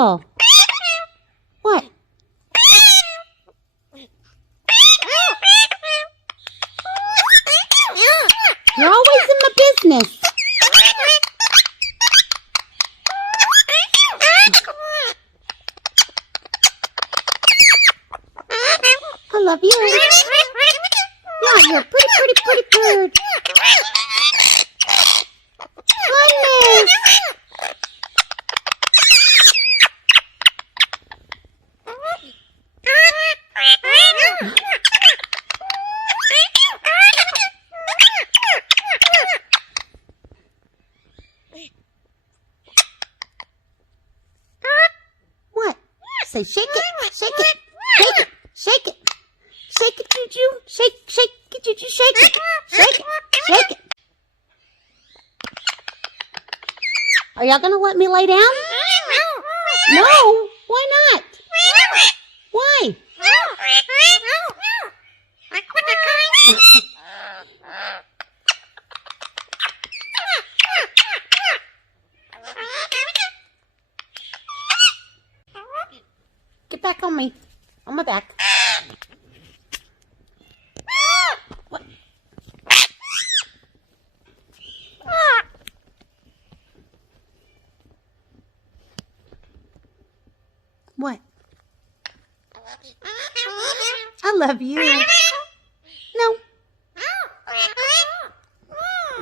beautiful. What? You're always in my business. I love you. Yeah, you're a pretty bird. Goodness. What? Say shake it, shake it, shake it, shake it. Shake it, Juju. Shake it, Juju. Shake it. Shake it. Shake it. Are y'all going to let me lay down? No. Why not? Why? Get back on me. On my back. What? What? I love you. No.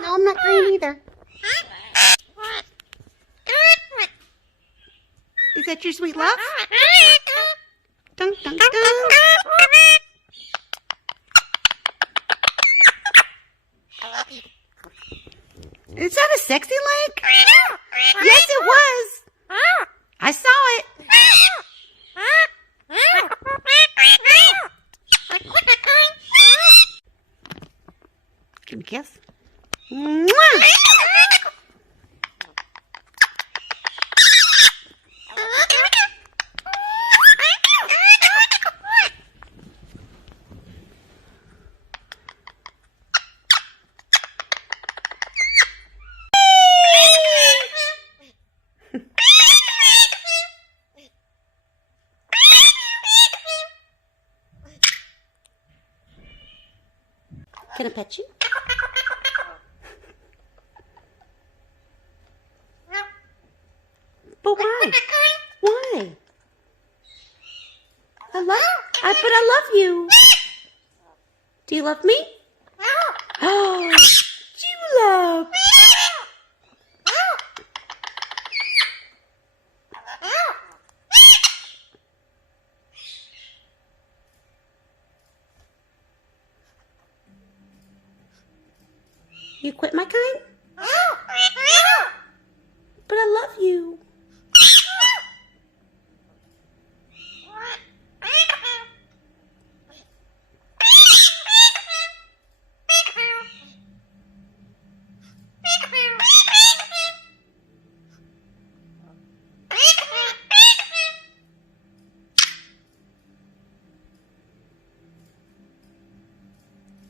No, I'm not green either. Is that your sweet love? Dun, dun, dun. Is that a sexy leg? Yes, it was. I saw it. Give me a kiss. Mwah! Can I pet you? But why? Why? But I love you. Do you love me? Oh, you love. You quit my kind? But I love you.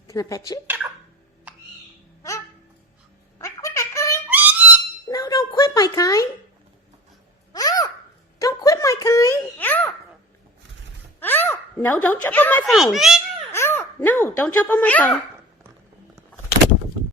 Can I pet you? No, don't quit my kind. Don't quit my kind. No, don't jump on my phone. No, don't jump on my phone.